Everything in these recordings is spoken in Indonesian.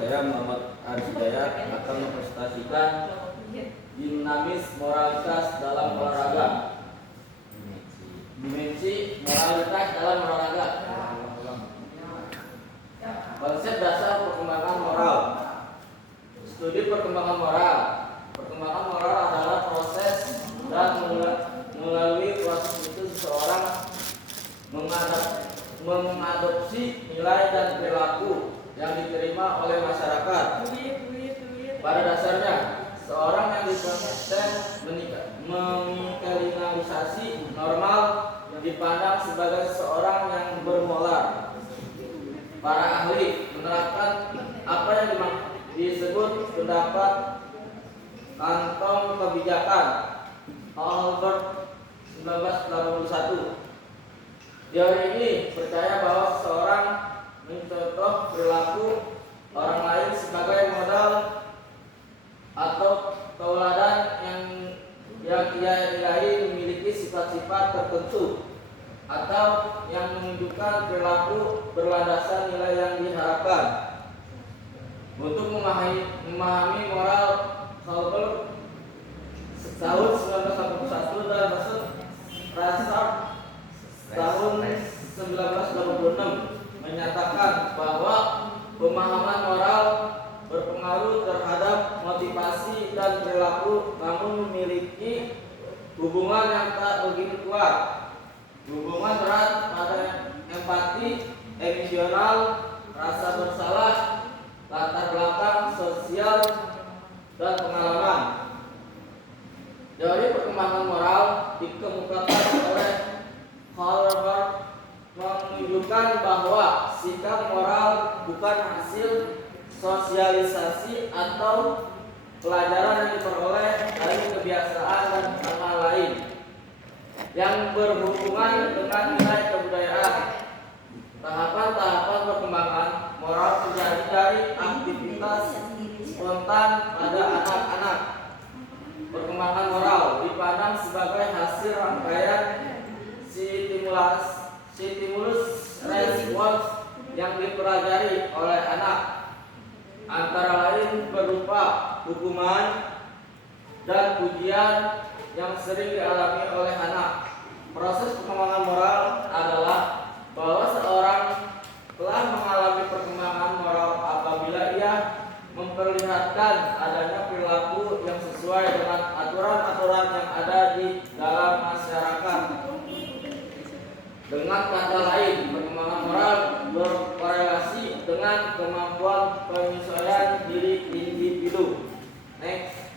saya Muhammad Aris Hidayat akan mempresentasikan dinamis moralitas dalam olahraga. Dimensi moralitas dalam olahraga. Konsep dasar perkembangan moral. Studi perkembangan moral. Perkembangan moral adalah proses dan melalui proses itu seseorang mengadopsi nilai dan perilaku yang diterima oleh masyarakat. Pada dasarnya, seorang yang dikonsisten mengkriminalisasi normal dipandang sebagai seseorang yang bermoral. Para ahli menerapkan apa yang disebut pendapat kantong kebijakan Albert 1981. Teori ini percaya bahwa seseorang mencontoh perilaku orang lain sebagai modal atau tauladan yang ia nilai memiliki sifat-sifat tertentu atau yang menunjukkan perilaku berlandaskan nilai yang diharapkan. Untuk memahami moral Albert tahun 1981 dan Rashard tahun 1986 menyatakan bahwa pemahaman moral berpengaruh terhadap motivasi dan perilaku, namun memiliki hubungan yang tak begitu kuat. Hubungan erat pada empati, emosional, rasa bersalah, latar belakang sosial, dan pengalaman. Teori perkembangan moral dikemukakan oleh Harvard menunjukkan bahwa sikap moral bukan hasil sosialisasi atau pelajaran yang diperoleh dari kebiasaan dan hal-hal lain yang berhubungan dengan nilai kebudayaan. Tahapan-tahapan perkembangan moral terjadi dari aktivitas spontan pada anak-anak. Perkembangan moral dipandang sebagai hasil rangkaian stimulus respons yang dipelajari oleh anak, antara lain berupa hukuman dan pujian yang sering dialami oleh anak. Proses perkembangan moral adalah bahwa seorang telah mengalami perkembangan moral apabila ia memperlihatkan adanya perilaku yang sesuai dengan aturan-aturan yang ada di dalam masyarakat. Dengan kata lain, perkembangan moral berkorelasi dengan kemampuan penyesuaian diri individu. Next.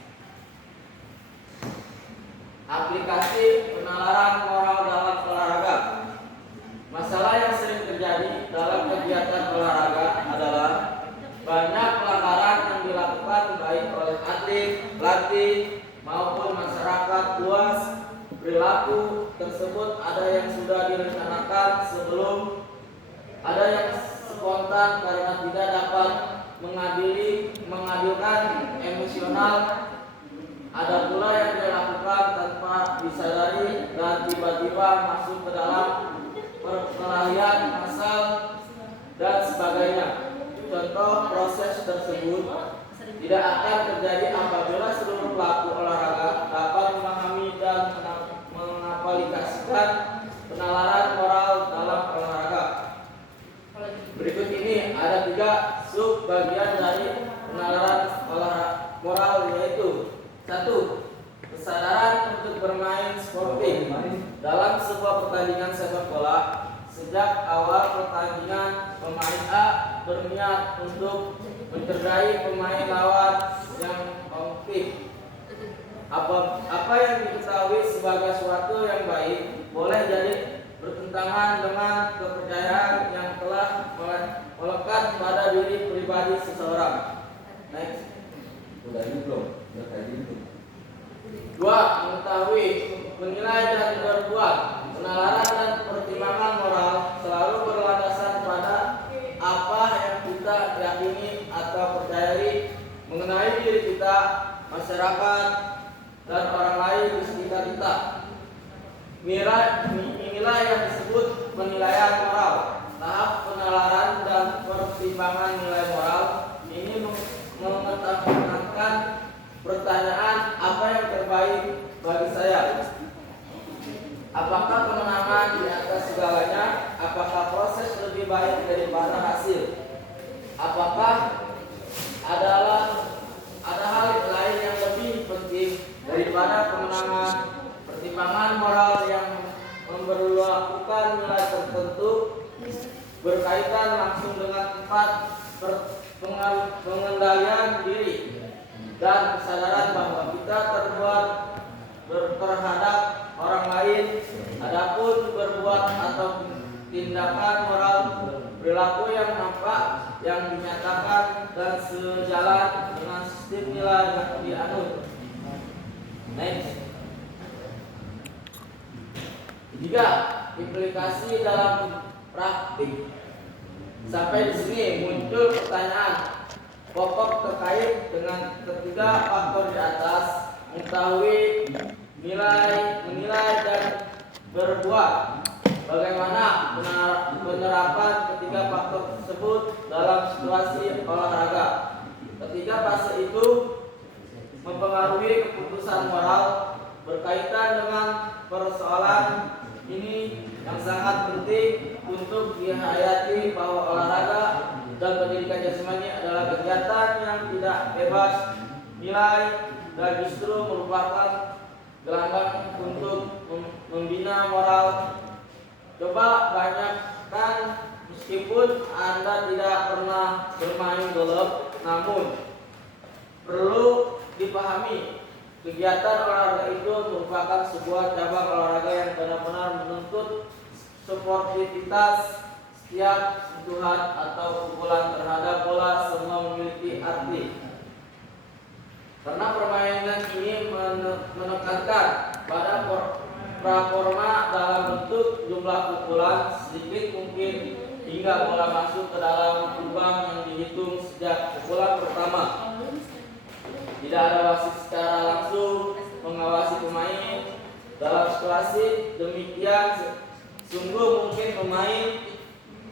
Aplikasi penalaran moral dalam olahraga. Masalah yang sering terjadi dalam kegiatan olahraga adalah banyak pelanggaran yang dilakukan baik oleh atlet, pelatih, maupun masyarakat luas. Perilaku tersebut ada yang sudah direncanakan sebelum, ada yang spontan karena tidak dapat mengadilkan emosional, ada pula yang dilakukan tanpa disadari dan tiba-tiba masuk ke dalam perkelahian massal dan sebagainya. Contoh proses tersebut tidak akan terjadi apabila seluruh pelaku olahraga dapat memahami dan mengaplikasikan penalaran moral dalam olahraga. Berikut ini ada 3 sub bagian dari penalaran moral, yaitu 1. Kesadaran untuk bermain sportif. Dalam sebuah pertandingan sepak bola, sejak awal pertandingan pemain A berniat untuk mencederai pemain lawan yang komplit. Apa yang diketahui sebagai suatu yang baik boleh jadi bertentangan dengan kepercayaan yang telah melekat pada diri pribadi seseorang. Next. Udah ini belum? Udah kayak gitu. 2. Mengetahui, menilai dan berbuat. Penalaran dan pertimbangan moral selalu berlandaskan pada apa yang kita yakini atau percayai mengenai diri kita, masyarakat, dan orang lain di sekitar kita. Inilah yang disebut penilaian moral. Tahap penalaran dan pertimbangan nilai moral ini pertanyaan apa yang terbaik bagi saya? Apakah kemenangan di atas segalanya? Apakah proses lebih baik daripada hasil? Apakah ada hal lain yang lebih penting daripada kemenangan? Pertimbangan moral yang memberlakukan nilai tertentu berkaitan langsung dengan tempat pengendalian diri dan kesadaran bahwa kita terbuat terhadap orang lain. Adapun berbuat atau tindakan moral perilaku yang nampak, yang dinyatakan dan sejalan dengan sistem nilai yang dianut. Next. 3. Implikasi dalam praktik. Sampai di sini muncul pertanyaan pokok terkait dengan ketiga faktor di atas: mengetahui, menilai dan berbuat. Bagaimana penerapan ketiga faktor tersebut dalam situasi olahraga? Ketiga fase itu mempengaruhi keputusan moral. Berkaitan dengan persoalan ini yang sangat penting untuk dihayati bahwa olahraga dan pendidikan jasmani adalah kegiatan yang tidak bebas nilai dan justru merupakan gelanggang untuk membina moral. Coba banyakkan, meskipun Anda tidak pernah bermain golf, namun perlu dipahami kegiatan olahraga itu merupakan sebuah cabang olahraga yang benar-benar menuntut sportivitas. Setiap sentuhan atau pukulan terhadap bola semua memiliki arti. Karena permainan ini menekankan pada performa dalam bentuk jumlah pukulan sedikit mungkin hingga bola masuk ke dalam lubang yang dihitung sejak pukulan pertama. Tidak ada wasit secara langsung mengawasi pemain. Dalam situasi demikian, sungguh mungkin pemain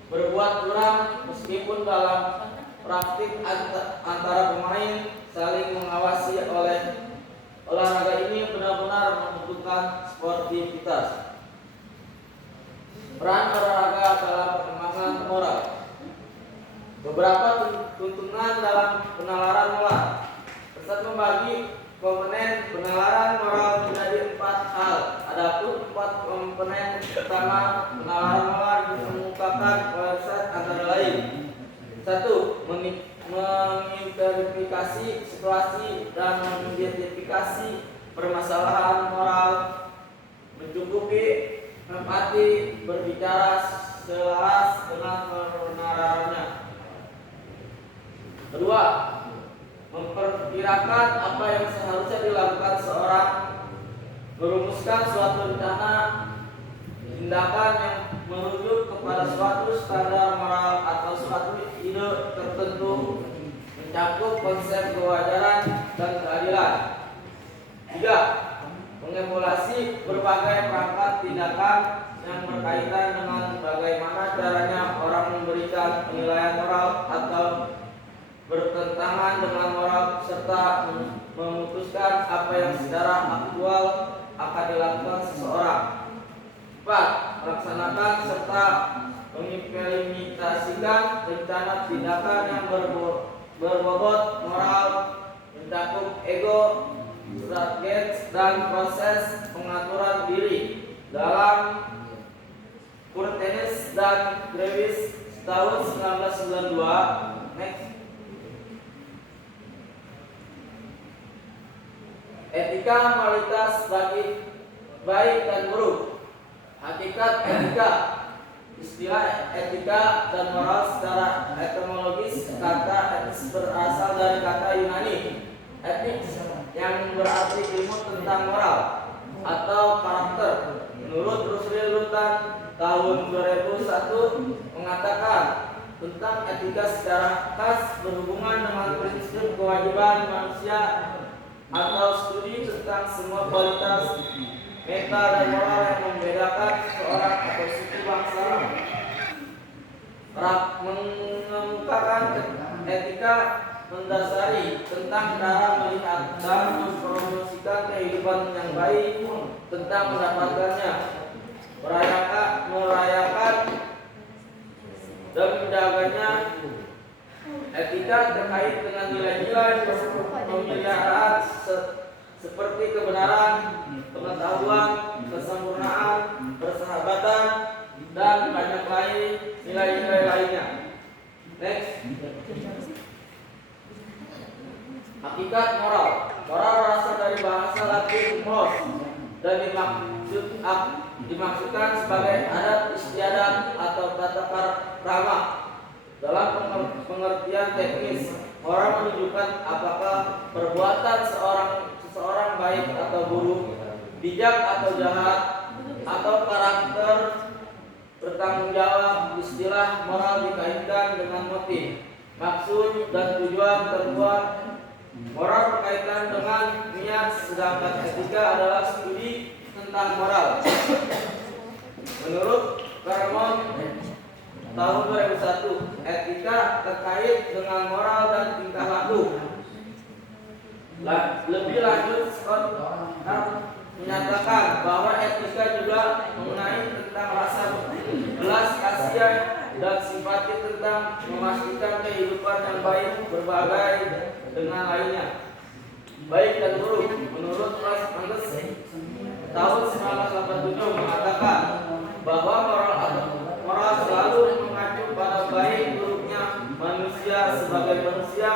berbuat curang, meskipun dalam praktik antara pemain saling mengawasi. Olahraga ini benar-benar membutuhkan sportivitas. Peran olahraga dalam perkembangan moral. Beberapa tuntunan dalam penalaran moral. Pesan membagi komponen penalaran moral menjadi 4 hal. Adapun 4 komponen pertama penalaran moral dikemukakan oleh Ustaz antara lain: 1. Mengidentifikasi situasi dan mengidentifikasi permasalahan moral, mencukupi empati, berbicara selaras dengan penalarannya. 2. Memperkirakan apa yang seharusnya dilakukan seorang, merumuskan suatu rencana tindakan yang merujuk kepada suatu standar moral atau suatu ide tertentu, mencakup konsep kewajaran dan keadilan. 3. Mengevaluasi berbagai perangkat tindakan yang berkaitan dengan bagaimana caranya orang memberikan penilaian moral atau bertentangan dengan moral, serta memutuskan apa yang secara aktual akan dilakukan seseorang. 4. Melaksanakan serta mengimplementasikan rencana tindakan yang berbobot moral, mencakup ego, strategi dan proses pengaturan diri. Dalam Kurtenis dan Grewis tahun 1992. Next. Etika moralitas bagi baik dan buruk. Hakikat etika. Istilah etika dan moral secara etimologis, kata etis berasal dari kata Yunani ethics yang berarti ilmu tentang moral atau karakter. Menurut Rusli Lutan tahun 2001 mengatakan tentang etika secara khas berhubungan dengan prinsip kewajiban manusia atau studi tentang semua kualitas meta dan moral yang membedakan seorang atau suku bangsa. Mengemukakan etika mendasari tentang cara melihat dan mempromosikan kehidupan yang baik, tentang mendapatkannya, merayakan dan menjaganya, etika terkait dengan nilai-nilai pemeliharaan seperti kebenaran, pengetahuan, kesempurnaan, persahabatan, dan banyak lain nilai-nilai lainnya. Next. Hakikat moral. Moral berasal dari bahasa Latin mos dan dimaksudkan sebagai adat istiadat atau tata krama. Dalam pengertian teknis, moral menunjukkan apakah perbuatan seseorang baik atau buruk, bijak atau jahat, atau karakter bertanggung jawab. Istilah moral dikaitkan dengan motif, maksud, dan tujuan terbuat. Moral berkaitan dengan niat, sedangkan etika adalah studi tentang moral. Menurut Claremont tahun 2001, etika terkait dengan moral dan tingkah laku. Lebih lanjut, Scott menyatakan bahwa etika juga mengenai tentang rasa belas kasihan dan simpati, tentang memastikan kehidupan yang baik berbagai dengan lainnya, baik dan buruk. Menurut Franz Angus tahun 1987 mengatakan bahwa moral selalu mengacu pada baik buruknya manusia sebagai manusia.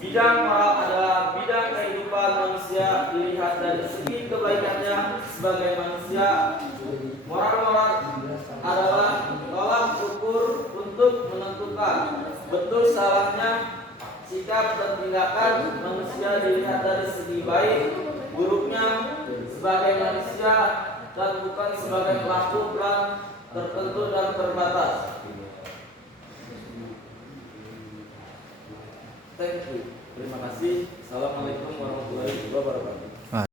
Bidang moral adalah bidang kehidupan manusia dilihat dari segi kebaikannya sebagai manusia. Moral adalah tolak ukur untuk menentukan betul salahnya sikap dan tindakan manusia dilihat dari segi baik buruknya sebagai manusia dan bukan sebagai pelaku plan tertentu dan terbatas. Thank you. Terima kasih. Assalamualaikum warahmatullahi wabarakatuh.